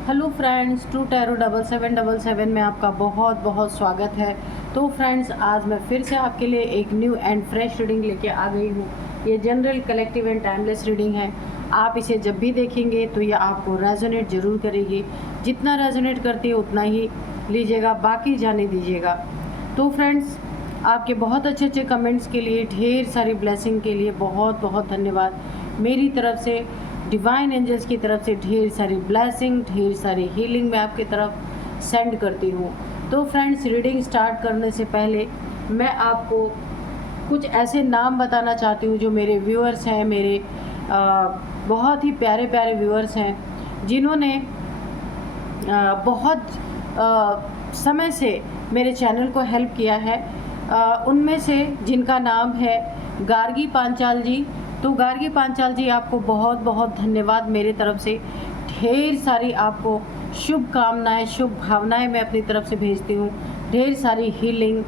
Hello friends, true tarot 7777 में आपका बहुत बहुत स्वागत है। तो फ्रेंड्स, आज मैं फिर से आपके लिए एक न्यू एंड फ्रेश रीडिंग लेके आ गई हूँ। ये general, collective and timeless reading है। आप इसे जब भी देखेंगे तो ये आपको रेजोनेट ज़रूर करेगी। जितना रेजोनेट करती है उतना ही लीजिएगा, बाकी जाने दीजिएगा। तो फ्रेंड्स, आपके बहुत अच्छे अच्छे कमेंट्स के लिए, ढेर सारी ब्लेसिंग के लिए बहुत बहुत धन्यवाद। मेरी तरफ से, डिवाइन एंजल्स की तरफ से ढेर सारी ब्लेसिंग, ढेर सारी हीलिंग मैं आपकी तरफ सेंड करती हूँ। तो फ्रेंड्स, रीडिंग स्टार्ट करने से पहले मैं आपको कुछ ऐसे नाम बताना चाहती हूँ जो मेरे व्यूअर्स हैं, मेरे बहुत ही प्यारे प्यारे व्यूअर्स हैं, जिन्होंने बहुत समय से मेरे चैनल को हेल्प किया है। उनमें से जिनका नाम है गार्गी पांचाल जी। तो गार्गी पांचाल जी, आपको बहुत बहुत धन्यवाद मेरे तरफ से। ढेर सारी आपको शुभकामनाएं, शुभ भावनाएं मैं अपनी तरफ से भेजती हूँ। ढेर सारी हीलिंग,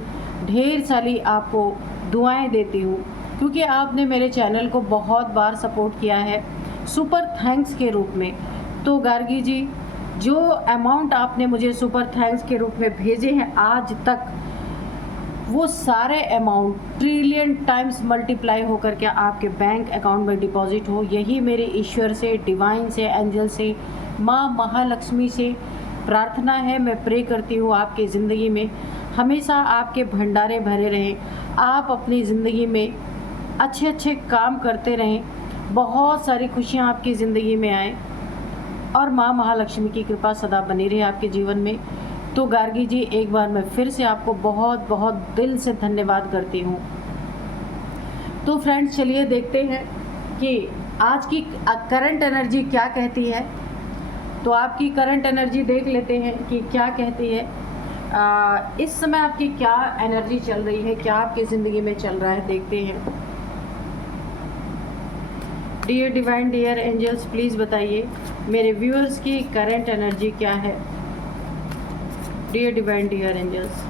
ढेर सारी आपको दुआएं देती हूँ, क्योंकि आपने मेरे चैनल को बहुत बार सपोर्ट किया है सुपर थैंक्स के रूप में। तो गार्गी जी, जो अमाउंट आपने मुझे सुपर थैंक्स के रूप में भेजे हैं आज तक, वो सारे अमाउंट ट्रिलियन टाइम्स मल्टीप्लाई होकर के आपके बैंक अकाउंट में डिपॉजिट हो। यही मेरे ईश्वर से, डिवाइन से, एंजल से, माँ महालक्ष्मी से प्रार्थना है। मैं प्रे करती हूँ आपकी ज़िंदगी में हमेशा आपके भंडारे भरे रहें, आप अपनी ज़िंदगी में अच्छे अच्छे काम करते रहें, बहुत सारी खुशियाँ आपकी ज़िंदगी में आएँ और माँ महालक्ष्मी की कृपा सदा बनी रहे आपके जीवन में। तो गार्गी जी, एक बार मैं फिर से आपको बहुत बहुत दिल से धन्यवाद करती हूँ। तो फ्रेंड्स, चलिए देखते हैं कि आज की करंट एनर्जी क्या कहती है। तो आपकी करंट एनर्जी देख लेते हैं कि क्या कहती है। इस समय आपकी क्या एनर्जी चल रही है, क्या आपकी ज़िंदगी में चल रहा है, देखते हैं। Dear divine, dear angels, please बताइए मेरे व्यूअर्स की करंट एनर्जी क्या है। डियर डिवाइन, डियर एंजल्स,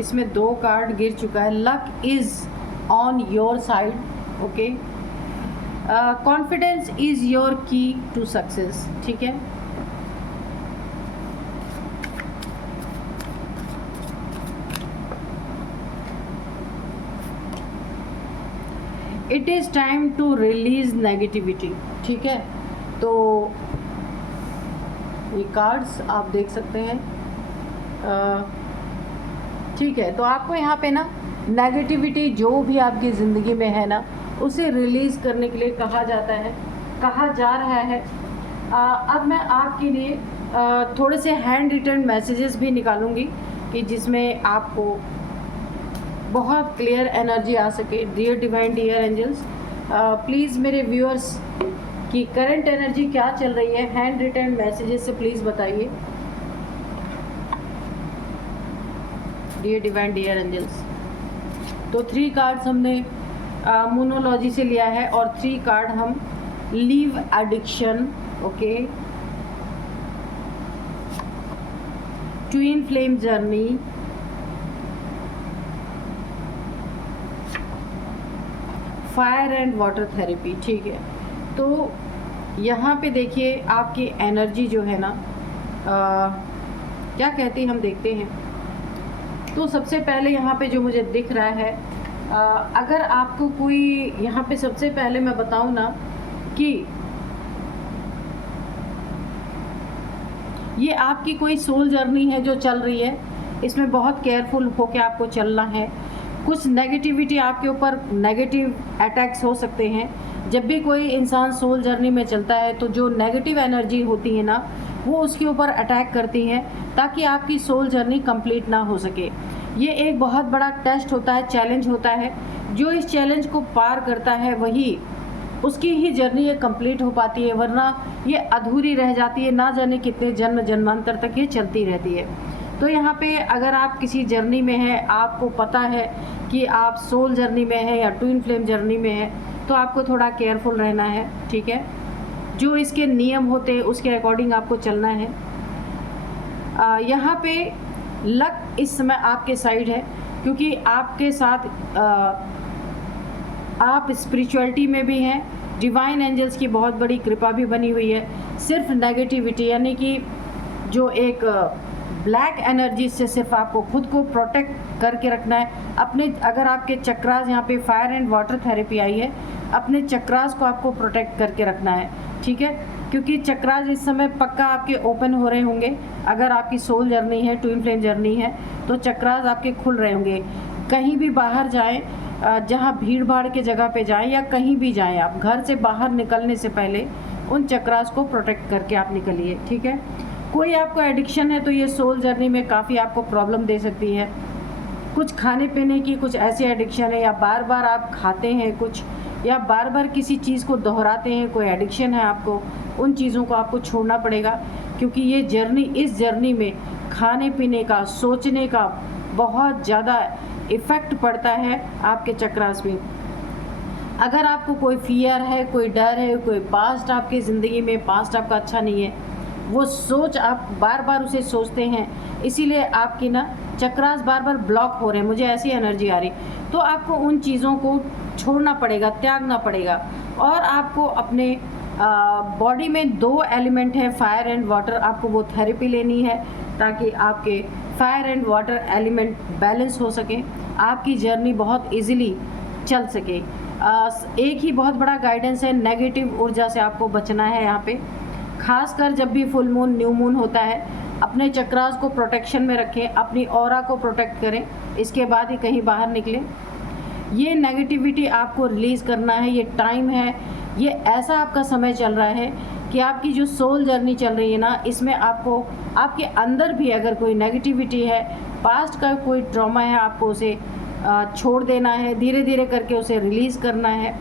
इसमें 2 कार्ड गिर चुका है। Luck is on your side, okay. Confidence is your key to success, ठीक है। It is time to release negativity, ठीक है। तो ये कार्ड्स आप देख सकते हैं, ठीक है। तो आपको यहाँ पे ना नेगेटिविटी जो भी आपकी ज़िंदगी में है ना, उसे रिलीज़ करने के लिए कहा जाता है, कहा जा रहा है। अब मैं आपके लिए थोड़े से हैंड रिटन मैसेजेस भी निकालूंगी कि जिसमें आपको बहुत क्लियर एनर्जी आ सके। Dear divine, dear angels, please मेरे व्यूअर्स की करंट एनर्जी क्या चल रही है, हैंड रिटन मैसेजेस से प्लीज़ बताइए। डियर डिवाइन, डियर एंजल्स, तो 3 कार्ड्स हमने मोनोलॉजी से लिया है और 3 कार्ड हम leave addiction, okay, twin flame journey, fire and water therapy, ठीक है। तो यहाँ पे देखिए आपकी एनर्जी जो है ना, क्या कहती है हम देखते हैं। तो सबसे पहले यहाँ पे जो मुझे दिख रहा है, अगर आपको कोई यहाँ पे, सबसे पहले मैं बताऊँ ना कि ये आपकी कोई सोल जर्नी है जो चल रही है। इसमें बहुत केयरफुल होके आपको चलना है। कुछ नेगेटिविटी आपके ऊपर, नेगेटिव अटैक्स हो सकते हैं। जब भी कोई इंसान सोल जर्नी में चलता है तो जो नेगेटिव एनर्जी होती है ना, वो उसके ऊपर अटैक करती हैं ताकि आपकी सोल जर्नी कंप्लीट ना हो सके। ये एक बहुत बड़ा टेस्ट होता है, चैलेंज होता है। जो इस चैलेंज को पार करता है वही, उसकी ही जर्नी ये कंप्लीट हो पाती है, वरना ये अधूरी रह जाती है। ना जाने कितने जन्म जन्मांतर तक ये चलती रहती है। तो यहाँ पे अगर आप किसी जर्नी में हैं, आपको पता है कि आप सोल जर्नी में हैं या ट्विन फ्लेम जर्नी में हैं, तो आपको थोड़ा केयरफुल रहना है, ठीक है। जो इसके नियम होते हैं उसके अकॉर्डिंग आपको चलना है। यहाँ पे लक इस समय आपके साइड है, क्योंकि आपके साथ आप स्पिरिचुअलिटी में भी हैं, डिवाइन एंजल्स की बहुत बड़ी कृपा भी बनी हुई है। सिर्फ नेगेटिविटी यानी कि जो एक ब्लैक एनर्जी से सिर्फ आपको खुद को प्रोटेक्ट करके रखना है। अपने अगर आपके चक्रास, यहाँ पे fire and water therapy I है, अपने चक्रास को आपको प्रोटेक्ट करके रखना है, ठीक है, क्योंकि चक्रास इस समय पक्का आपके ओपन हो रहे होंगे। अगर आपकी सोल जर्नी है, ट्विन फ्लेम जर्नी है, तो चक्रास आपके खुल रहे होंगे। कहीं भी बाहर जाएं, जहाँ भीड़ भाड़ के जगह पे जाएं या कहीं भी जाएं, आप घर से बाहर निकलने से पहले उन चक्रास को प्रोटेक्ट करके आप निकलिए, ठीक है। कोई आपको एडिक्शन है तो ये सोल जर्नी में काफ़ी आपको प्रॉब्लम दे सकती है। कुछ खाने पीने की कुछ ऐसी एडिक्शन है, या बार बार आप खाते हैं कुछ, या बार बार किसी चीज़ को दोहराते हैं, कोई एडिक्शन है आपको, उन चीज़ों को आपको छोड़ना पड़ेगा, क्योंकि ये जर्नी, इस जर्नी में खाने पीने का, सोचने का बहुत ज़्यादा इफ़ेक्ट पड़ता है आपके चक्रास में। अगर आपको कोई फियर है, कोई डर है, कोई पास्ट आपकी ज़िंदगी में, पास्ट आपका अच्छा नहीं है, वो सोच आप बार बार उसे सोचते हैं, इसीलिए आपकी ना चक्रास बार बार ब्लॉक हो रहे हैं, मुझे ऐसी एनर्जी आ रही, तो आपको उन चीज़ों को छोड़ना पड़ेगा, त्यागना पड़ेगा। और आपको अपने बॉडी में 2 एलिमेंट है, फायर एंड वाटर, आपको वो थेरेपी लेनी है ताकि आपके fire and water element balance हो सके, आपकी जर्नी बहुत इजीली चल सके। एक ही बहुत बड़ा गाइडेंस है, नेगेटिव ऊर्जा से आपको बचना है। यहाँ पे खासकर जब भी फुल मून, न्यू मून होता है, अपने चक्रास को प्रोटेक्शन में रखें, अपनी ऑरा को प्रोटेक्ट करें, इसके बाद ही कहीं बाहर निकलें। ये नेगेटिविटी आपको रिलीज़ करना है, ये टाइम है, ये ऐसा आपका समय चल रहा है कि आपकी जो सोल जर्नी चल रही है ना, इसमें आपको, आपके अंदर भी अगर कोई नेगेटिविटी है, पास्ट का कोई ट्रॉमा है, आपको उसे छोड़ देना है, धीरे धीरे करके उसे रिलीज़ करना है,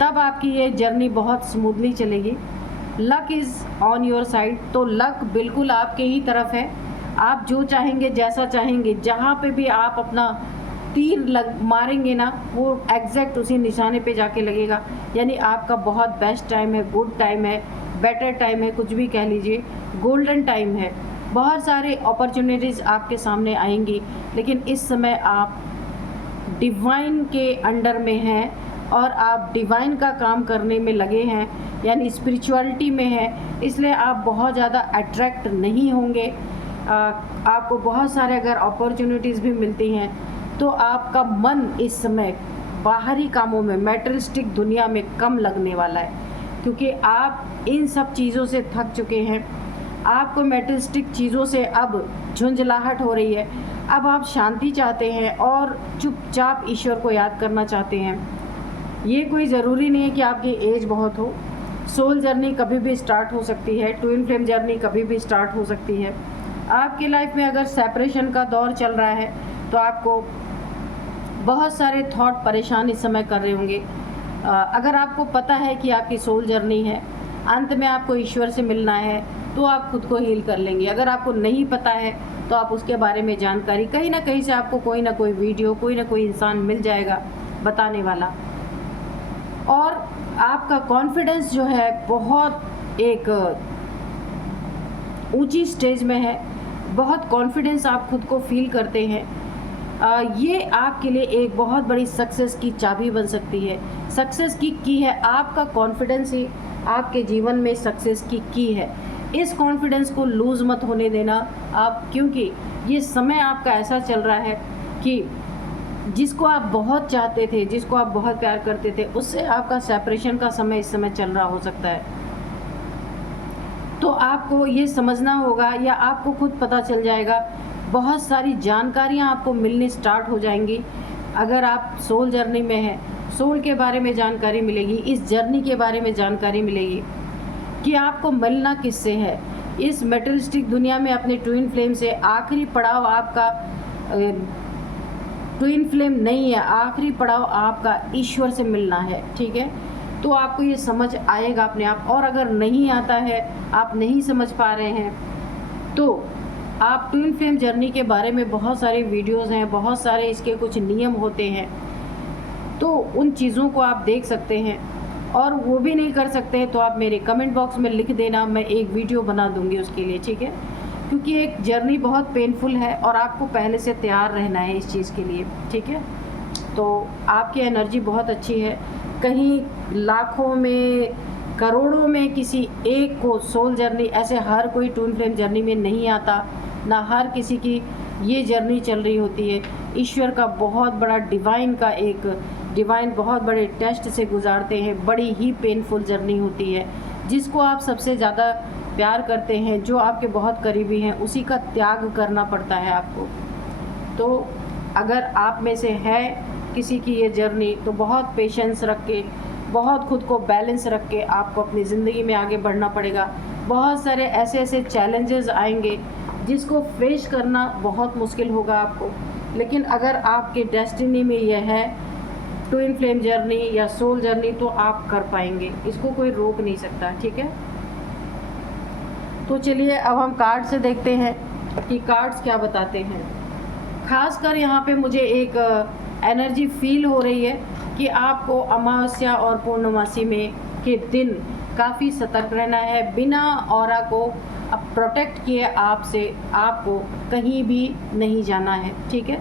तब आपकी ये जर्नी बहुत स्मूथली चलेगी। Luck is on your side, तो लक बिल्कुल आपके ही तरफ है। आप जो चाहेंगे, जैसा चाहेंगे, जहाँ पे भी आप अपना तीर मारेंगे ना, वो एग्जैक्ट उसी निशाने पे जाके लगेगा। यानी आपका बहुत बेस्ट टाइम है, गुड टाइम है, बेटर टाइम है, कुछ भी कह लीजिए, गोल्डन टाइम है। बहुत सारे अपॉर्चुनिटीज़ आपके सामने आएंगी, लेकिन इस समय आप डिवाइन के अंडर में हैं और आप डिवाइन का काम करने में लगे हैं, यानी स्पिरिचुअलिटी में हैं, इसलिए आप बहुत ज़्यादा अट्रैक्ट नहीं होंगे। आपको बहुत सारे अगर अपॉर्चुनिटीज़ भी मिलती हैं, तो आपका मन इस समय बाहरी कामों में, मैटेरियलिस्टिक दुनिया में कम लगने वाला है, क्योंकि आप इन सब चीज़ों से थक चुके हैं। आपको मैटेरियलिस्टिक चीज़ों से अब झुंझलाहट हो रही है। अब आप शांति चाहते हैं और चुपचाप ईश्वर को याद करना चाहते हैं। ये कोई ज़रूरी नहीं है कि आपकी एज बहुत हो। सोल जर्नी कभी भी स्टार्ट हो सकती है, ट्विन फ्लेम जर्नी कभी भी स्टार्ट हो सकती है। आपकी लाइफ में अगर सेपरेशन का दौर चल रहा है, तो आपको बहुत सारे थॉट परेशान इस समय कर रहे होंगे। अगर आपको पता है कि आपकी सोल जर्नी है, अंत में आपको ईश्वर से मिलना है, तो आप खुद को हील कर लेंगे। अगर आपको नहीं पता है, तो आप उसके बारे में जानकारी कहीं ना कहीं से आपको कोई ना कोई वीडियो, कोई ना कोई इंसान मिल जाएगा बताने वाला। और आपका कॉन्फिडेंस जो है बहुत एक ऊंची स्टेज में है, बहुत कॉन्फिडेंस आप खुद को फील करते हैं। ये आपके लिए एक बहुत बड़ी सक्सेस की चाबी बन सकती है। सक्सेस की है आपका कॉन्फिडेंस ही आपके जीवन में सक्सेस की है। इस कॉन्फिडेंस को लूज़ मत होने देना आप, क्योंकि ये समय आपका ऐसा चल रहा है कि जिसको आप बहुत चाहते थे, जिसको आप बहुत प्यार करते थे, उससे आपका सेपरेशन का समय इस समय चल रहा हो सकता है। तो आपको ये समझना होगा, या आपको खुद पता चल जाएगा, बहुत सारी जानकारियाँ आपको मिलनी स्टार्ट हो जाएंगी। अगर आप सोल जर्नी में हैं, सोल के बारे में जानकारी मिलेगी, इस जर्नी के बारे में जानकारी मिलेगी कि आपको मिलना किससे है। इस मेटेरियलिस्टिक दुनिया में अपने ट्विन फ्लेम से आखिरी पड़ाव आपका ट्विन फ्लेम नहीं है, आखिरी पड़ाव आपका ईश्वर से मिलना है, ठीक है। तो आपको ये समझ आएगा अपने आप। और अगर नहीं आता है, आप नहीं समझ पा रहे हैं, तो आप ट्विन फ्लेम जर्नी के बारे में बहुत सारे वीडियोस हैं, बहुत सारे इसके कुछ नियम होते हैं, तो उन चीज़ों को आप देख सकते हैं। और वो भी नहीं कर सकते हैं तो आप मेरे कमेंट बॉक्स में लिख देना, मैं एक वीडियो बना दूंगी उसके लिए, ठीक है। क्योंकि एक जर्नी बहुत पेनफुल है और आपको पहले से तैयार रहना है इस चीज़ के लिए, ठीक है। तो आपकी एनर्जी बहुत अच्छी है। कहीं लाखों में, करोड़ों में किसी एक को सोल जर्नी, ऐसे हर कोई ट्विन फ्लेम जर्नी में नहीं आता, ना हर किसी की ये जर्नी चल रही होती है। ईश्वर का बहुत बड़ा डिवाइन बहुत बड़े टेस्ट से गुजारते हैं, बड़ी ही पेनफुल जर्नी होती है। जिसको आप सबसे ज़्यादा प्यार करते हैं, जो आपके बहुत करीबी हैं, उसी का त्याग करना पड़ता है आपको। तो अगर आप में से है किसी की ये जर्नी, तो बहुत पेशेंस रख के, बहुत खुद को बैलेंस रख के आपको अपनी ज़िंदगी में आगे बढ़ना पड़ेगा। बहुत सारे ऐसे चैलेंजेस आएंगे जिसको फेस करना बहुत मुश्किल होगा आपको, लेकिन अगर आपके डेस्टिनी में यह है ट्विन फ्लेम जर्नी या सोल जर्नी, तो आप कर पाएंगे, इसको कोई रोक नहीं सकता, ठीक है। तो चलिए अब हम कार्ड से देखते हैं कि कार्ड्स क्या बताते हैं। खासकर यहाँ पे मुझे एक एनर्जी फील हो रही है कि आपको अमावस्या और पूर्णमासी में के दिन काफ़ी सतर्क रहना है। बिना ऑरा को अब प्रोटेक्ट किए आपको कहीं भी नहीं जाना है, ठीक है।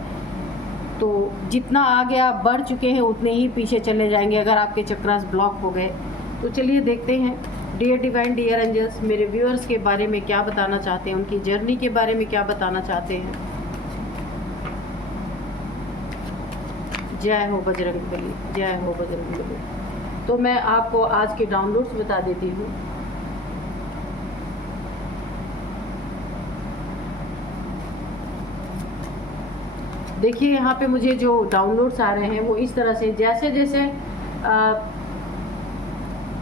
तो जितना आगे आप बढ़ चुके हैं उतने ही पीछे चले जाएंगे अगर आपके चक्रास ब्लॉक हो गए। तो चलिए देखते हैं डियर डिवाइन, डियर एंजल्स मेरे व्यूअर्स के बारे में क्या बताना चाहते हैं, उनकी जर्नी के बारे में क्या बताना चाहते हैं। जय हो बजरंगबली, जय हो बजरंगबली। तो मैं आपको आज के डाउनलोड्स बता देती हूँ। देखिए यहाँ पे मुझे जो डाउनलोड्स आ रहे हैं वो इस तरह से,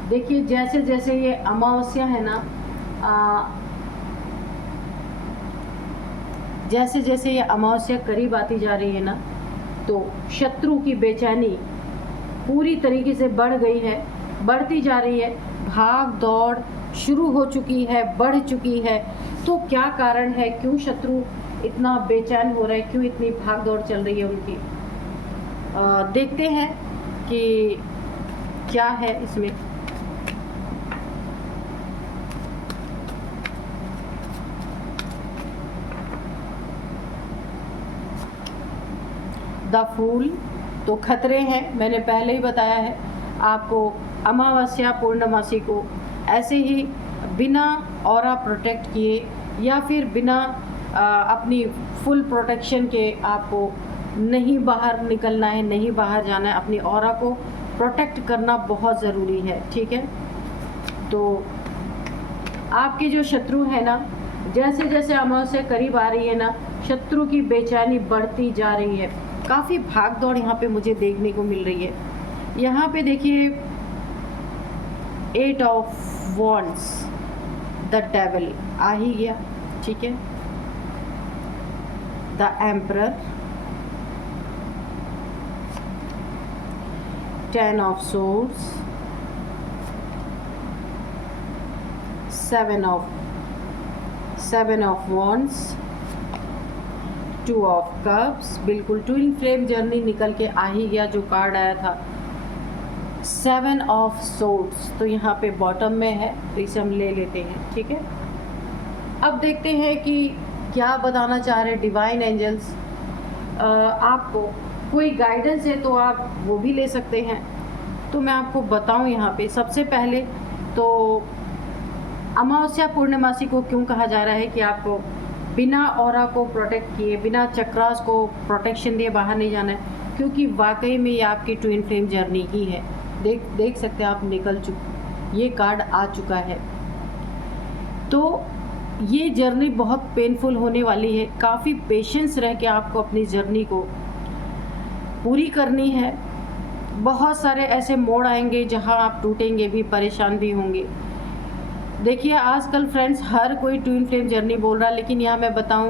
देखिए जैसे जैसे ये अमावस्या है ना, जैसे जैसे ये अमावस्या करीब आती जा रही है ना, तो शत्रु की बेचैनी पूरी तरीके से बढ़ गई है, बढ़ती जा रही है। भाग दौड़ शुरू हो चुकी है, बढ़ चुकी है। तो क्या कारण है, क्यों शत्रु इतना बेचैन हो रहा है, क्यों इतनी भाग दौड़ चल रही है उनकी। देखते हैं कि क्या है इसमें। द फूल, तो खतरे हैं, मैंने पहले ही बताया है आपको। अमावस्या पूर्णमासी को ऐसे ही बिना ऑरा प्रोटेक्ट किए या फिर बिना अपनी फुल प्रोटेक्शन के आपको नहीं बाहर निकलना है, नहीं बाहर जाना है। अपनी ऑरा को प्रोटेक्ट करना बहुत ज़रूरी है, ठीक है। तो आपके जो शत्रु है ना, जैसे जैसे अमावस्या करीब आ रही है ना, शत्रु की बेचैनी बढ़ती जा रही है। काफ़ी भाग दौड़ यहाँ पे मुझे देखने को मिल रही है। यहाँ पे देखिए 8 ऑफ वॉन्ड्स, द डेविल आ ही गया, ठीक है। The emperor, 10 of swords, 7 of wands, 2 of cups. बिल्कुल ट्विन फ्लेम जर्नी निकल के आ ही गया जो कार्ड आया था। 7 ऑफ सोर्ड्स तो यहाँ पे बॉटम में है, तो इसे हम ले लेते हैं, ठीक है। अब देखते हैं कि क्या बताना चाह रहे डिवाइन एंजल्स। आपको कोई गाइडेंस है तो आप वो भी ले सकते हैं। तो मैं आपको बताऊं यहाँ पे, सबसे पहले तो अमावस्या पूर्णमासी को क्यों कहा जा रहा है कि आपको बिना ऑरा को प्रोटेक्ट किए, बिना चक्रास को प्रोटेक्शन दिए बाहर नहीं जाना है, क्योंकि वाकई में ये आपकी ट्विन फ्लेम जर्नी ही है। देख सकते हैं आप, ये कार्ड आ चुका है। तो ये जर्नी बहुत पेनफुल होने वाली है। काफ़ी पेशेंस रह के आपको अपनी जर्नी को पूरी करनी है। बहुत सारे ऐसे मोड़ आएंगे जहां आप टूटेंगे भी, परेशान भी होंगे। देखिए आजकल फ्रेंड्स हर कोई ट्विन फ्लेम जर्नी बोल रहा है, लेकिन यहाँ मैं बताऊं,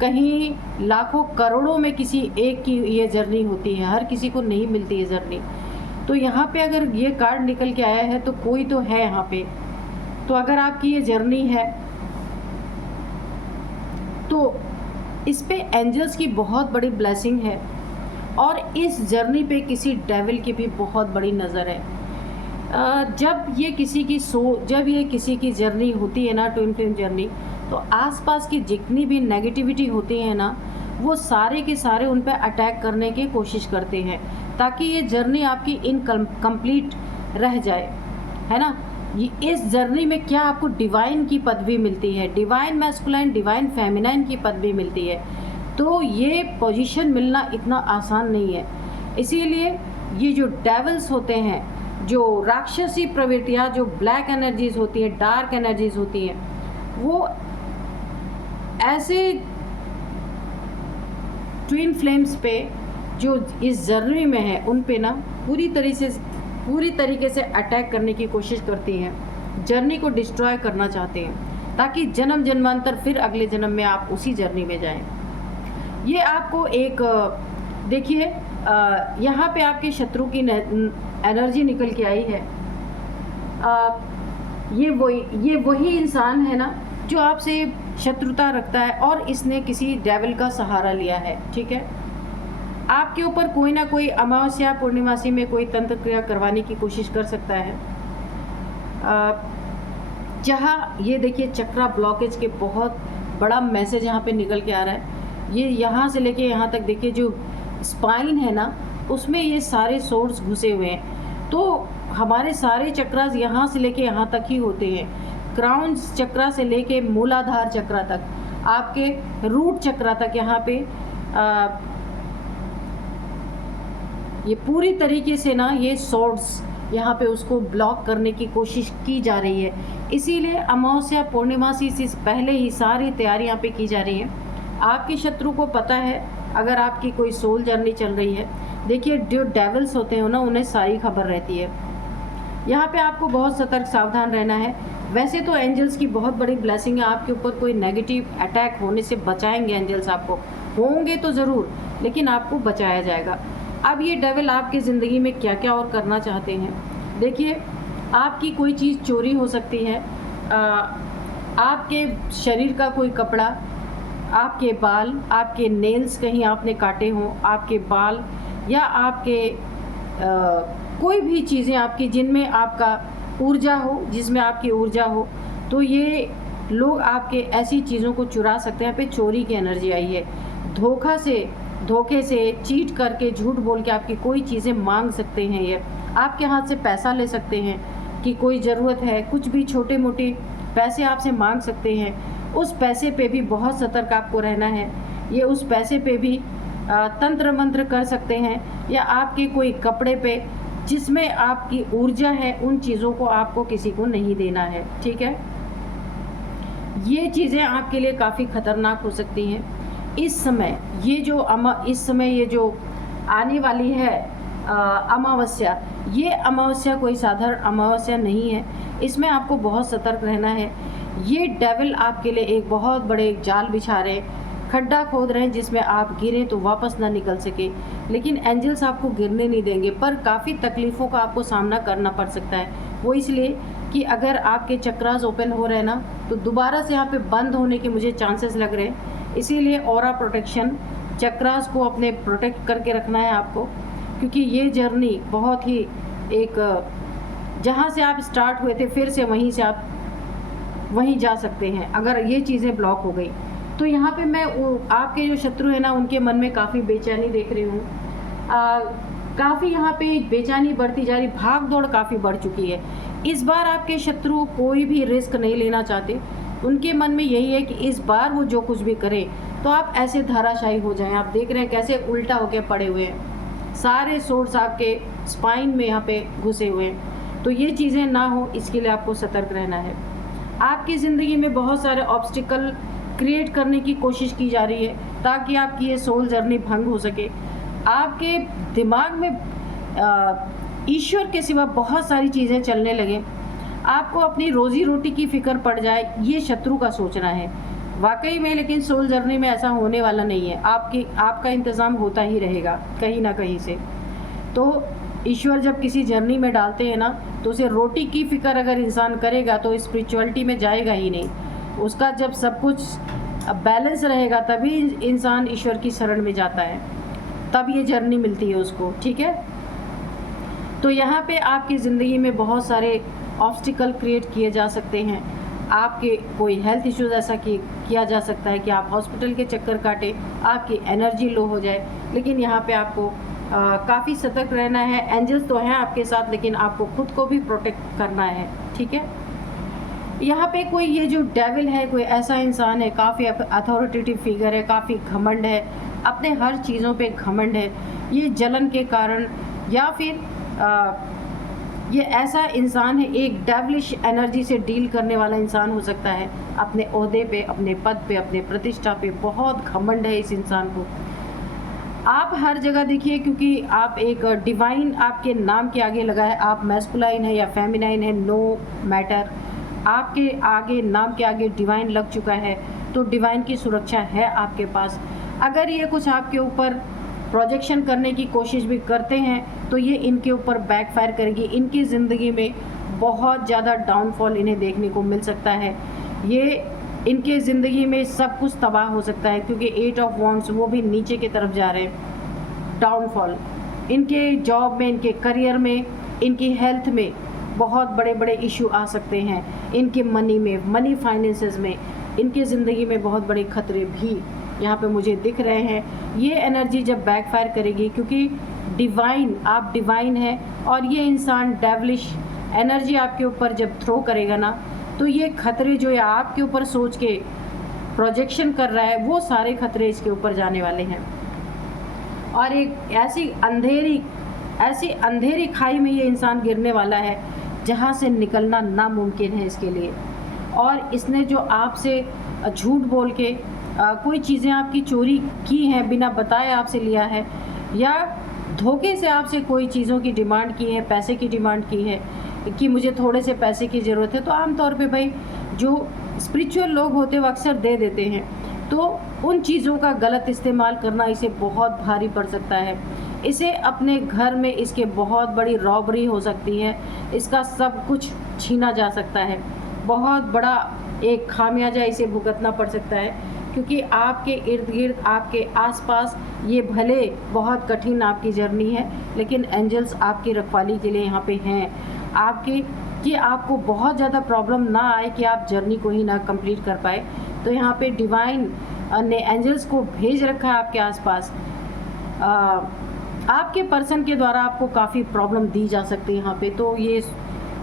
कहीं लाखों करोड़ों में किसी एक की ये जर्नी होती है, हर किसी को नहीं मिलती है जर्नी। तो यहाँ पे अगर ये कार्ड निकल के आया है तो कोई तो है यहाँ पे। तो अगर आपकी ये जर्नी है तो इस पे एंजल्स की बहुत बड़ी ब्लेसिंग है, और इस जर्नी पे किसी डेविल की भी बहुत बड़ी नज़र है। जब ये किसी की जर्नी होती है ना, ट्विन फ्लेम जर्नी, तो आसपास की जितनी भी नेगेटिविटी होती है ना, वो सारे के सारे उन पे अटैक करने की कोशिश करते हैं, ताकि ये जर्नी आपकी इनकम्प्लीट रह जाए, है ना। ये इस जर्नी में क्या आपको डिवाइन की पदवी मिलती है, डिवाइन मैस्कुलाइन, डिवाइन फेमिनाइन की पदवी मिलती है। तो ये पोजीशन मिलना इतना आसान नहीं है। इसीलिए ये जो डेविल्स होते हैं, जो राक्षसी प्रवृत्तियाँ, जो ब्लैक एनर्जीज होती है, डार्क एनर्जीज होती हैं, वो ऐसे ट्विन फ्लेम्स पे जो इस जर्नी में है, उन पे ना पूरी तरीके से अटैक करने की कोशिश करती हैं, जर्नी को डिस्ट्रॉय करना चाहते हैं, ताकि जन्म जन्मांतर फिर अगले जन्म में आप उसी जर्नी में जाएं। ये आपको एक देखिए, यहाँ पे आपके शत्रु की एनर्जी निकल के आई है। ये वही इंसान है ना जो आपसे शत्रुता रखता है, और इसने किसी डेविल का सहारा लिया है, ठीक है। आपके ऊपर कोई ना कोई अमावस्या पूर्णिमासी में कोई तंत्र क्रिया करवाने की कोशिश कर सकता है। जहाँ ये देखिए चक्रा ब्लॉकेज के बहुत बड़ा मैसेज यहाँ पे निकल के आ रहा है। ये यहाँ से लेके यहाँ तक देखिए, जो स्पाइन है ना, उसमें ये सारे सोर्स घुसे हुए हैं। तो हमारे सारे चक्रास यहाँ से लेके यहाँ तक ही होते हैं। क्राउन चक्रा से लेके मूलाधार चक्रा तक, आपके रूट चक्रा तक, यहाँ पे ये पूरी तरीके से ना ये सोर्स यहाँ पे उसको ब्लॉक करने की कोशिश की जा रही है। इसीलिए अमावस्या पूर्णिमासी से पहले ही सारी तैयारी यहाँ पे की जा रही है। आपके शत्रु को पता है, अगर आपकी कोई सोल जर्नी चल रही है, देखिए जो डेविल्स होते हैं ना, उन्हें सारी खबर रहती है। यहाँ पे आपको बहुत सतर्क सावधान रहना है। वैसे तो एंजल्स की बहुत बड़ी ब्लेसिंग है, आपके ऊपर कोई नेगेटिव अटैक होने से बचाएंगे एंजल्स, आपको होंगे तो ज़रूर, लेकिन आपको बचाया जाएगा। अब ये डेविल आपकी ज़िंदगी में क्या क्या और करना चाहते हैं, देखिए, आपकी कोई चीज़ चोरी हो सकती है, आपके शरीर का कोई कपड़ा, आपके बाल, आपके नेल्स कहीं आपने काटे हों, आपके बाल, या आपके कोई भी चीज़ें आपकी जिनमें आपका ऊर्जा हो, जिसमें आपकी ऊर्जा हो, तो ये लोग आपके ऐसी चीज़ों को चुरा सकते हैं। यहाँ पे चोरी की एनर्जी आई है। धोखे से चीट करके, झूठ बोल के आपकी कोई चीज़ें मांग सकते हैं। ये आपके हाथ से पैसा ले सकते हैं कि कोई ज़रूरत है, कुछ भी छोटे मोटे पैसे आपसे मांग सकते हैं। उस पैसे पे भी बहुत सतर्क आपको रहना है। ये उस पैसे पे भी तंत्र मंत्र कर सकते हैं, या आपके कोई कपड़े पे जिसमें आपकी ऊर्जा है, उन चीज़ों को आपको किसी को नहीं देना है, ठीक है। ये चीज़ें आपके लिए काफ़ी ख़तरनाक हो सकती हैं। इस समय ये जो आने वाली है अमावस्या, ये अमावस्या कोई साधारण अमावस्या नहीं है। इसमें आपको बहुत सतर्क रहना है। ये डेविल आपके लिए एक बहुत बड़े जाल बिछा रहे हैं, खड्डा खोद रहे हैं, जिसमें आप गिरें तो वापस ना निकल सके। लेकिन एंजल्स आपको गिरने नहीं देंगे, पर काफ़ी तकलीफ़ों का आपको सामना करना पड़ सकता है। वो इसलिए कि अगर आपके चक्रास ओपन हो रहे हैं ना, तो दोबारा से यहाँ पे बंद होने के मुझे चांसेस लग रहे हैं। इसीलिए ऑरा प्रोटेक्शन, चक्रास को अपने प्रोटेक्ट करके रखना है आपको, क्योंकि ये जर्नी बहुत ही एक जहाँ से आप स्टार्ट हुए थे, फिर से वहीं से आप वहीं जा सकते हैं अगर ये चीज़ें ब्लॉक हो गई। तो यहाँ पे मैं आपके जो शत्रु है ना, उनके मन में काफ़ी बेचैनी देख रही हूँ। काफ़ी यहाँ पे बेचैनी बढ़ती जा रही, भाग दौड़ काफ़ी बढ़ चुकी है। इस बार आपके शत्रु कोई भी रिस्क नहीं लेना चाहते। उनके मन में यही है कि इस बार वो जो कुछ भी करे तो आप ऐसे धाराशायी हो जाएं। आप देख रहे हैं कैसे उल्टा होके पड़े हुए हैं, सारे सोर्स आपके स्पाइन में यहाँ पे घुसे हुए हैं। तो ये चीज़ें ना हो, इसके लिए आपको सतर्क रहना है। आपकी ज़िंदगी में बहुत सारे ऑब्स्टिकल क्रिएट करने की कोशिश की जा रही है, ताकि आपकी ये सोल जर्नी भंग हो सके। आपके दिमाग में ईश्वर के सिवा बहुत सारी चीज़ें चलने लगे, आपको अपनी रोज़ी रोटी की फ़िक्र पड़ जाए, ये शत्रु का सोचना है वाकई में। लेकिन सोल जर्नी में ऐसा होने वाला नहीं है। आपका इंतज़ाम होता ही रहेगा कहीं ना कहीं से। तो ईश्वर जब किसी जर्नी में डालते हैं ना, तो उसे रोटी की फ़िक्र अगर इंसान करेगा तो स्पिरिचुअलिटी में जाएगा ही नहीं। उसका जब सब कुछ बैलेंस रहेगा, तभी इंसान ईश्वर की शरण में जाता है, तब ये जर्नी मिलती है उसको, ठीक है। तो यहाँ पे आपकी ज़िंदगी में बहुत सारे ऑब्स्टिकल क्रिएट किए जा सकते हैं। आपके कोई हेल्थ इश्यूज ऐसा किया जा सकता है कि आप हॉस्पिटल के चक्कर काटें, आपकी एनर्जी लो हो जाए। लेकिन यहाँ पे आपको काफ़ी सतर्क रहना है। एंजल्स तो हैं आपके साथ, लेकिन आपको खुद को भी प्रोटेक्ट करना है, ठीक है। यहाँ पे कोई ये जो डेविल है, कोई ऐसा इंसान है, काफ़ी अथॉरिटेटिव फिगर है, काफ़ी घमंड है, अपने हर चीज़ों पे घमंड है। ये जलन के कारण या फिर ये ऐसा इंसान है, एक डेविलिश एनर्जी से डील करने वाला इंसान हो सकता है। अपने ओहदे पे, अपने पद पे, अपने प्रतिष्ठा पे बहुत घमंड है इस इंसान को। आप हर जगह देखिए, क्योंकि आप एक डिवाइन आपके नाम के आगे लगा है, आप मैस्कुलाइन है या फेमिनाइन है, नो मैटर, आपके आगे नाम के आगे डिवाइन लग चुका है, तो डिवाइन की सुरक्षा है आपके पास। अगर ये कुछ आपके ऊपर प्रोजेक्शन करने की कोशिश भी करते हैं तो ये इनके ऊपर बैकफायर करेगी। इनकी ज़िंदगी में बहुत ज़्यादा डाउनफॉल इन्हें देखने को मिल सकता है। ये इनके ज़िंदगी में सब कुछ तबाह हो सकता है, क्योंकि 8 ऑफ वॉन्ड्स वो भी नीचे की तरफ जा रहे हैं। डाउनफॉल इनके जॉब में, इनके करियर में, इनकी हेल्थ में बहुत बड़े बड़े इशू आ सकते हैं। इनके मनी में, मनी फाइनेंसेस में, इनके ज़िंदगी में बहुत बड़े खतरे भी यहाँ पे मुझे दिख रहे हैं। ये एनर्जी जब बैकफायर करेगी, क्योंकि डिवाइन, आप डिवाइन है और ये इंसान डेविलिश एनर्जी आपके ऊपर जब थ्रो करेगा ना, तो ये खतरे जो है आपके ऊपर सोच के प्रोजेक्शन कर रहा है, वो सारे खतरे इसके ऊपर जाने वाले हैं। और एक ऐसी अंधेरी खाई में ये इंसान गिरने वाला है जहाँ से निकलना नामुमकिन है इसके लिए। और इसने जो आपसे झूठ बोल के कोई चीज़ें आपकी चोरी की हैं, बिना बताए आपसे लिया है, या धोखे से आपसे कोई चीज़ों की डिमांड की है, पैसे की डिमांड की है कि मुझे थोड़े से पैसे की ज़रूरत है, तो आमतौर पे भाई जो स्पिरिचुअल लोग होते हैं वो अक्सर दे देते हैं। तो उन चीज़ों का गलत इस्तेमाल करना इसे बहुत भारी पड़ सकता है। इसे अपने घर में इसके बहुत बड़ी रॉबरी हो सकती है, इसका सब कुछ छीना जा सकता है, बहुत बड़ा एक खामियाजा इसे भुगतना पड़ सकता है, क्योंकि आपके इर्द गिर्द, आपके आसपास ये भले बहुत कठिन आपकी जर्नी है, लेकिन एंजल्स आपकी रखवाली के लिए यहाँ पे हैं आपके, कि आपको बहुत ज़्यादा प्रॉब्लम ना आए कि आप जर्नी को ही ना कंप्लीट कर पाए। तो यहाँ पे डिवाइन ने एंजल्स को भेज रखा है आपके आसपास। आपके पर्सन के द्वारा आपको काफ़ी प्रॉब्लम दी जा सकती है यहाँ पे। तो ये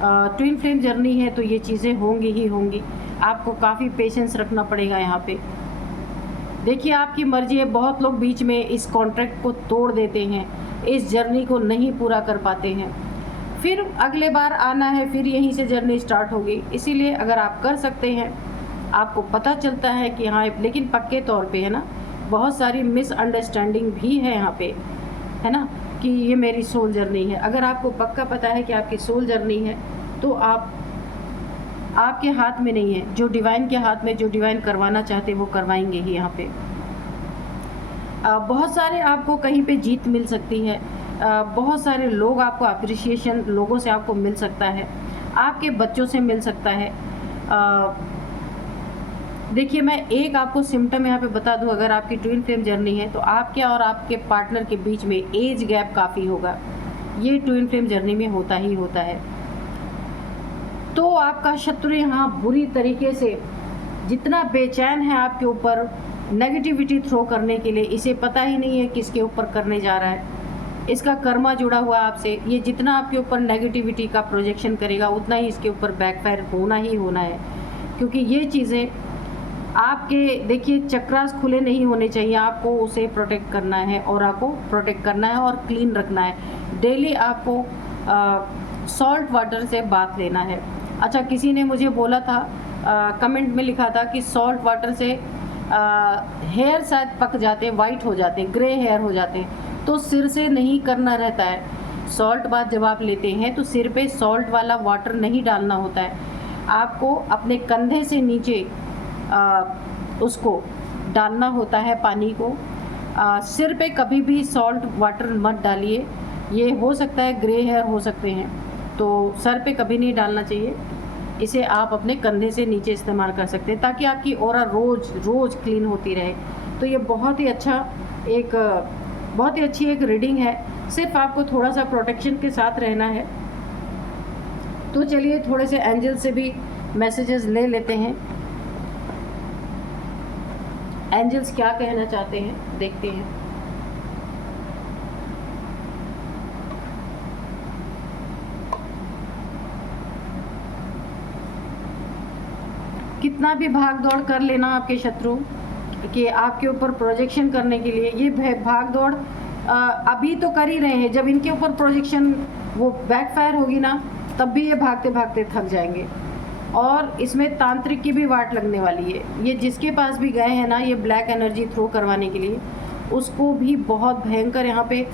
ट्विन फ्लेम जर्नी है, तो ये चीज़ें होंगी ही होंगी। आपको काफ़ी पेशेंस रखना पड़ेगा यहाँ पे। देखिए, आपकी मर्जी है, बहुत लोग बीच में इस कॉन्ट्रैक्ट को तोड़ देते हैं, इस जर्नी को नहीं पूरा कर पाते हैं, फिर अगले बार आना है, फिर यहीं से जर्नी स्टार्ट होगी। इसीलिए अगर आप कर सकते हैं, आपको पता चलता है कि हाँ, लेकिन पक्के तौर पे है ना, बहुत सारी मिसअंडरस्टैंडिंग भी है यहाँ पे, है ना, कि ये मेरी सोल जर्नी है। अगर आपको पक्का पता है कि आपकी सोल जर्नी है, तो आपके हाथ में नहीं है, जो डिवाइन के हाथ में, जो डिवाइन करवाना चाहते वो करवाएंगे ही यहाँ पे। बहुत सारे आपको कहीं पे जीत मिल सकती है, बहुत सारे लोग आपको अप्रिसिएशन लोगों से आपको मिल सकता है, आपके बच्चों से मिल सकता है। देखिए, मैं एक आपको सिम्टम यहाँ पे बता दूँ, अगर आपकी ट्विन फ्लेम जर्नी है तो आपके और आपके पार्टनर के बीच में एज गैप काफ़ी होगा। ये ट्विन फ्लेम जर्नी में होता ही होता है। तो आपका शत्रु यहाँ बुरी तरीके से जितना बेचैन है आपके ऊपर नेगेटिविटी थ्रो करने के लिए, इसे पता ही नहीं है किसके ऊपर करने जा रहा है। इसका कर्मा जुड़ा हुआ आपसे, ये जितना आपके ऊपर नेगेटिविटी का प्रोजेक्शन करेगा उतना ही इसके ऊपर बैकफायर होना ही होना है, क्योंकि ये चीज़ें आपके, देखिए, चक्रास खुले नहीं होने चाहिए। आपको उसे प्रोटेक्ट करना है, ऑरा को प्रोटेक्ट करना है और क्लीन रखना है। डेली आपको सॉल्ट वाटर से बाथ लेना है। अच्छा, किसी ने मुझे बोला था, कमेंट में लिखा था कि सॉल्ट वाटर से हेयर शायद पक जाते, वाइट हो जाते, ग्रे हेयर हो जाते, तो सिर से नहीं करना रहता है। सॉल्ट बाथ जब आप लेते हैं तो सिर पे सॉल्ट वाला वाटर नहीं डालना होता है, आपको अपने कंधे से नीचे उसको डालना होता है पानी को। सिर पे कभी भी सॉल्ट वाटर मत डालिए, ये हो सकता है ग्रे हेयर हो सकते हैं, तो सर पे कभी नहीं डालना चाहिए। इसे आप अपने कंधे से नीचे इस्तेमाल कर सकते हैं, ताकि आपकी ऑरा रोज़ क्लीन होती रहे। तो ये बहुत ही अच्छी एक रीडिंग है। सिर्फ आपको थोड़ा सा प्रोटेक्शन के साथ रहना है। तो चलिए, थोड़े से एंजल से भी मैसेजेस ले लेते हैं, एंजल्स क्या कहना चाहते हैं देखते हैं। कितना भी भाग दौड़ कर लेना आपके शत्रु कि आपके ऊपर प्रोजेक्शन करने के लिए, ये भाग दौड़ अभी तो कर ही रहे हैं, जब इनके ऊपर प्रोजेक्शन वो बैकफायर होगी ना, तब भी ये भागते भागते थक जाएंगे। और इसमें तांत्रिक की भी वाट लगने वाली है। ये जिसके पास भी गए हैं ना ये ब्लैक एनर्जी थ्रो करवाने के लिए, उसको भी बहुत भयंकर यहाँ पे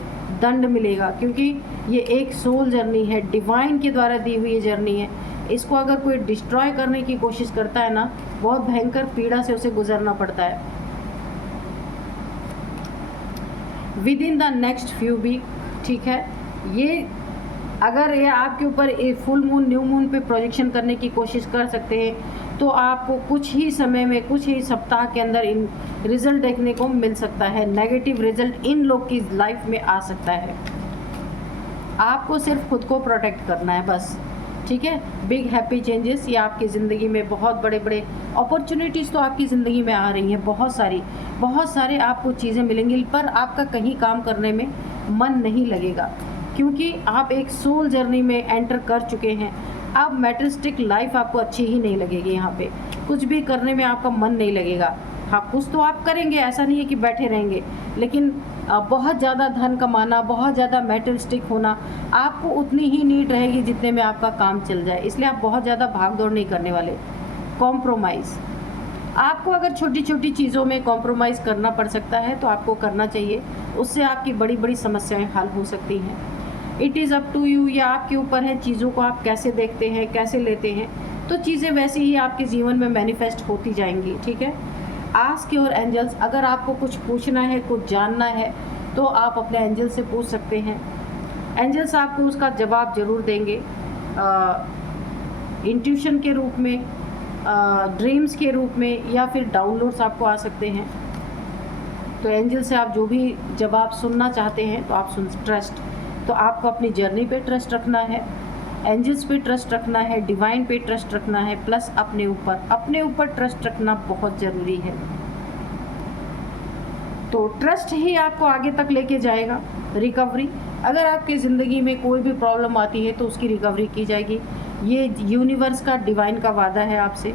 दंड मिलेगा, क्योंकि ये एक सोल जर्नी है, डिवाइन के द्वारा दी हुई ये जर्नी है। इसको अगर कोई डिस्ट्रॉय करने की कोशिश करता है ना, बहुत भयंकर पीड़ा से उसे गुजरना पड़ता है। Within the next few week, ठीक है, ये अगर ये आपके ऊपर फुल मून न्यू मून पे प्रोजेक्शन करने की कोशिश कर सकते हैं, तो आपको कुछ ही समय में, कुछ ही सप्ताह के अंदर इन रिजल्ट देखने को मिल सकता है। नेगेटिव रिजल्ट इन लोग की लाइफ में आ सकता है। आपको सिर्फ खुद को प्रोटेक्ट करना है बस, ठीक है। बिग हैप्पी चेंजेस, ये आपकी ज़िंदगी में बहुत बड़े बड़े अपॉर्चुनिटीज़ तो आपकी ज़िंदगी में आ रही हैं, बहुत सारे आपको चीज़ें मिलेंगी, पर आपका कहीं काम करने में मन नहीं लगेगा, क्योंकि आप एक सोल जर्नी में एंटर कर चुके हैं। अब मैटरिस्टिक लाइफ आपको अच्छी ही नहीं लगेगी, यहाँ पे कुछ भी करने में आपका मन नहीं लगेगा। हाँ, कुछ तो आप करेंगे, ऐसा नहीं है कि बैठे रहेंगे, लेकिन बहुत ज़्यादा धन कमाना, बहुत ज़्यादा मैटरिस्टिक होना, आपको उतनी ही नीड रहेगी जितने में आपका काम चल जाए। इसलिए आप बहुत ज़्यादा भाग दौड़ नहीं करने वाले। कॉम्प्रोमाइज़, आपको अगर छोटी छोटी चीज़ों में कॉम्प्रोमाइज़ करना पड़ सकता है तो आपको करना चाहिए, उससे आपकी बड़ी बड़ी समस्याएं हल हो सकती हैं। It is up to you, या आपके ऊपर है चीज़ों को आप कैसे देखते हैं, कैसे लेते हैं, तो चीज़ें वैसे ही आपके जीवन में मैनिफेस्ट होती जाएंगी, ठीक है। आस्क योर एंजल्स, अगर आपको कुछ पूछना है, कुछ जानना है, तो आप अपने एंजल से पूछ सकते हैं। एंजल्स आपको उसका जवाब ज़रूर देंगे, इंट्यूशन के रूप में, ड्रीम्स के रूप में, या फिर डाउनलोड्स आपको आ सकते हैं। तो एंजल से आप जो भी जवाब सुनना चाहते हैं तो आप सुन। ट्रस्ट, तो आपको अपनी जर्नी पे ट्रस्ट रखना है, एंजल्स पे ट्रस्ट रखना है, डिवाइन पे ट्रस्ट रखना है, प्लस अपने ऊपर ट्रस्ट रखना बहुत ज़रूरी है। तो ट्रस्ट ही आपको आगे तक लेके जाएगा। रिकवरी, अगर आपकी ज़िंदगी में कोई भी प्रॉब्लम आती है तो उसकी रिकवरी की जाएगी। ये यूनिवर्स का, डिवाइन का वादा है आपसे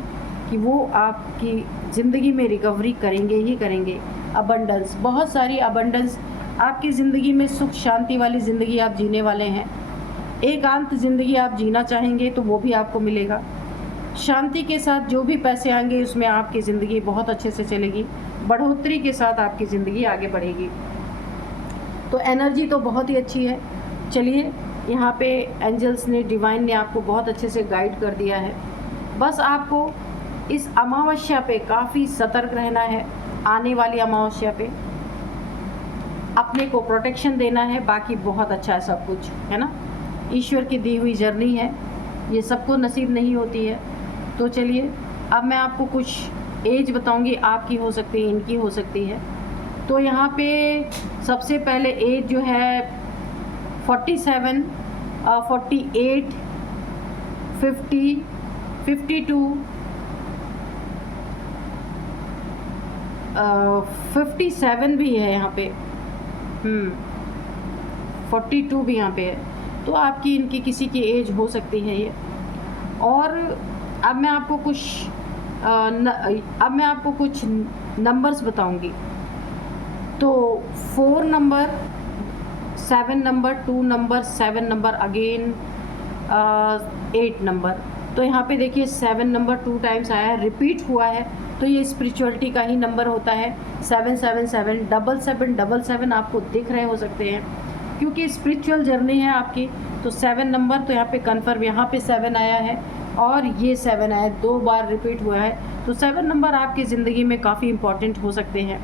कि वो आपकी ज़िंदगी में रिकवरी करेंगे ही करेंगे। अबंडेंस, बहुत सारी अबंडेंस आपकी ज़िंदगी में, सुख शांति वाली ज़िंदगी आप जीने वाले हैं। एकांत ज़िंदगी आप जीना चाहेंगे तो वो भी आपको मिलेगा। शांति के साथ जो भी पैसे आएंगे उसमें आपकी ज़िंदगी बहुत अच्छे से चलेगी। बढ़ोतरी के साथ आपकी ज़िंदगी आगे बढ़ेगी। तो एनर्जी तो बहुत ही अच्छी है। चलिए, यहाँ पे एंजल्स ने, डिवाइन ने आपको बहुत अच्छे से गाइड कर दिया है। बस आपको इस अमावस्या पे काफ़ी सतर्क रहना है। आने वाली अमावस्या पे अपने को प्रोटेक्शन देना है। बाकी बहुत अच्छा है सब कुछ, है ना। ईश्वर की दी हुई जर्नी है, ये सबको नसीब नहीं होती है। तो चलिए, अब मैं आपको कुछ एज बताऊंगी, आपकी हो सकती है, इनकी हो सकती है। तो यहाँ पे सबसे पहले एज जो है 47, 48, 50, 52, 57 भी है यहाँ पे, 42 भी यहाँ पे है। तो आपकी, इनकी, किसी की एज हो सकती है ये। और अब मैं आपको कुछ नंबर्स बताऊंगी। तो 4 number, 7 number, 2 number, 7 number, again 8 number. तो यहाँ पे देखिए 7 नंबर 2 टाइम्स आया है, रिपीट हुआ है, तो ये स्पिरिचुअलिटी का ही नंबर होता है। 777, 77 आपको दिख रहे हो सकते हैं, क्योंकि स्पिरिचुअल जर्नी है आपकी। तो 7 नंबर तो यहाँ पे कन्फर्म, यहाँ पे 7 आया है और ये 7 आया, 2 बार रिपीट हुआ है। तो 7 नंबर आपकी ज़िंदगी में काफ़ी इम्पॉर्टेंट हो सकते हैं।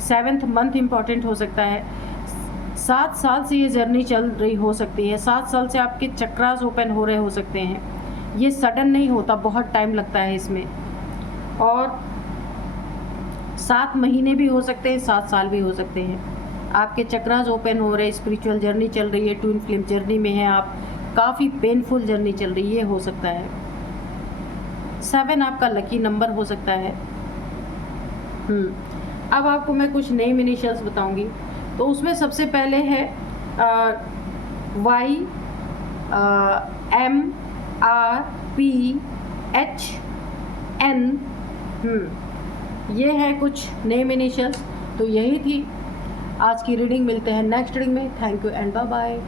7th मंथ इम्पॉर्टेंट हो सकता है। 7 साल से ये जर्नी चल रही हो सकती है। 7 साल से आपके चक्रास ओपन हो रहे हो सकते हैं। ये सडन नहीं होता, बहुत टाइम लगता है इसमें। और 7 महीने भी हो सकते हैं, 7 साल भी हो सकते हैं। आपके चक्रास ओपन हो रहे, स्पिरिचुअल जर्नी चल रही है, ट्विन फ्लेम जर्नी में है आप, काफ़ी पेनफुल जर्नी चल रही है, हो सकता है। 7 आपका लकी नंबर हो सकता है। अब आपको मैं कुछ नेम इनिशियल्स बताऊंगी। तो उसमें सबसे पहले है Y M R P H N। ये है कुछ नेम इनिशियल्स। तो यही थी आज की रीडिंग। मिलते हैं नेक्स्ट रीडिंग में। Thank you and bye bye.